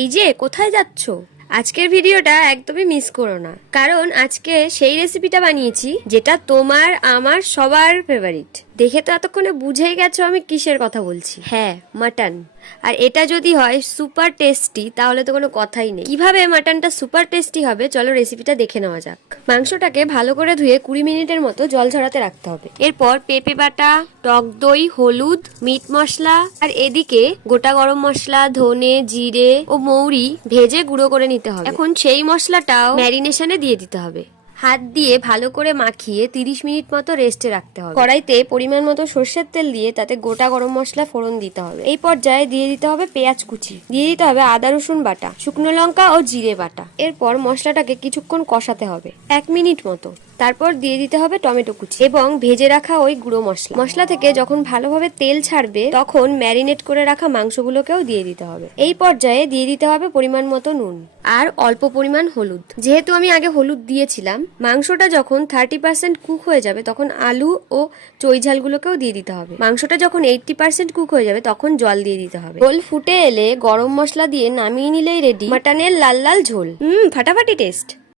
এই যে কোথায় যাচ্ছ? আজকের ভিডিওটা একদমই মিস করো না, কারণ আজকে সেই রেসিপিটা বানিয়েছি যেটা তোমার আমার সবার ফেভারিট। দেখে তো এতক্ষণে বুঝেই গেছো আমি কিসের কথা বলছি। হ্যাঁ, মাটন। আর এটা যদি হয় সুপার টেস্টি তাহলে তো কোনো কথাই নেই। কিভাবে মাটনটা সুপার টেস্টি হবে চলো রেসিপিটা দেখে নেওয়া যাক। মাংসটাকে ভালো করে ধুয়ে 20 মিনিটের মতো জল ঝরাতে রাখতে হবে। এরপর পেঁপে বাটা, টক দই, হলুদ, মিট মশলা আর এদিকে গোটা গরম মশলা, ধনে, জিরে ও মৌরি ভেজে গুঁড়ো করে নিতে হবে। এখন সেই মশলাটাও ম্যারিনেশনে দিয়ে দিতে হবে। হাত দিয়ে ভালো করে মাখিয়ে 30 মিনিট মতো রেস্টে রাখতে হবে। কড়াইতে পরিমাণ মতো সর্ষের তেল দিয়ে তাতে গোটা গরম মশলা ফোড়ন দিতে হবে। এই পর্যায়ে দিয়ে দিতে হবে পেঁয়াজ কুচি, দিয়ে দিতে হবে আদা রসুন বাটা, শুকনো লঙ্কা ও জিরে বাটা। এরপর মশলাটাকে কিছুক্ষণ কষাতে হবে, 1 মিনিট মতো। তারপর দিয়ে দিতে হবে টমেটো কুচি এবং ভেজে রাখা ওই গুঁড়ো মশলা। মশলা থেকে যখন ভালোভাবে তেল ছাড়বে তখন ম্যারিনেট করে রাখা মাংসগুলোকেও দিয়ে দিতে হবে। এই পর্যায়ে দিয়ে দিতে হবে পরিমাণ মতো নুন আর অল্প পরিমাণ হলুদ। যেহেতু আমি আগে হলুদ দিয়েছিলাম, মাংসটা যখন 30% কুক হয়ে যাবে তখন আলু ও চই ঝালগুলোকেও দিয়ে দিতে হবে। মাংসটা যখন 80% কুক হয়ে যাবে তখন জল দিয়ে দিতে হবে। ঝোল ফুটে এলে গরম মশলা দিয়ে নামিয়ে নিলেই রেডি মাটনের লাল লাল ঝোল। ফাটাফাটি টেস্ট।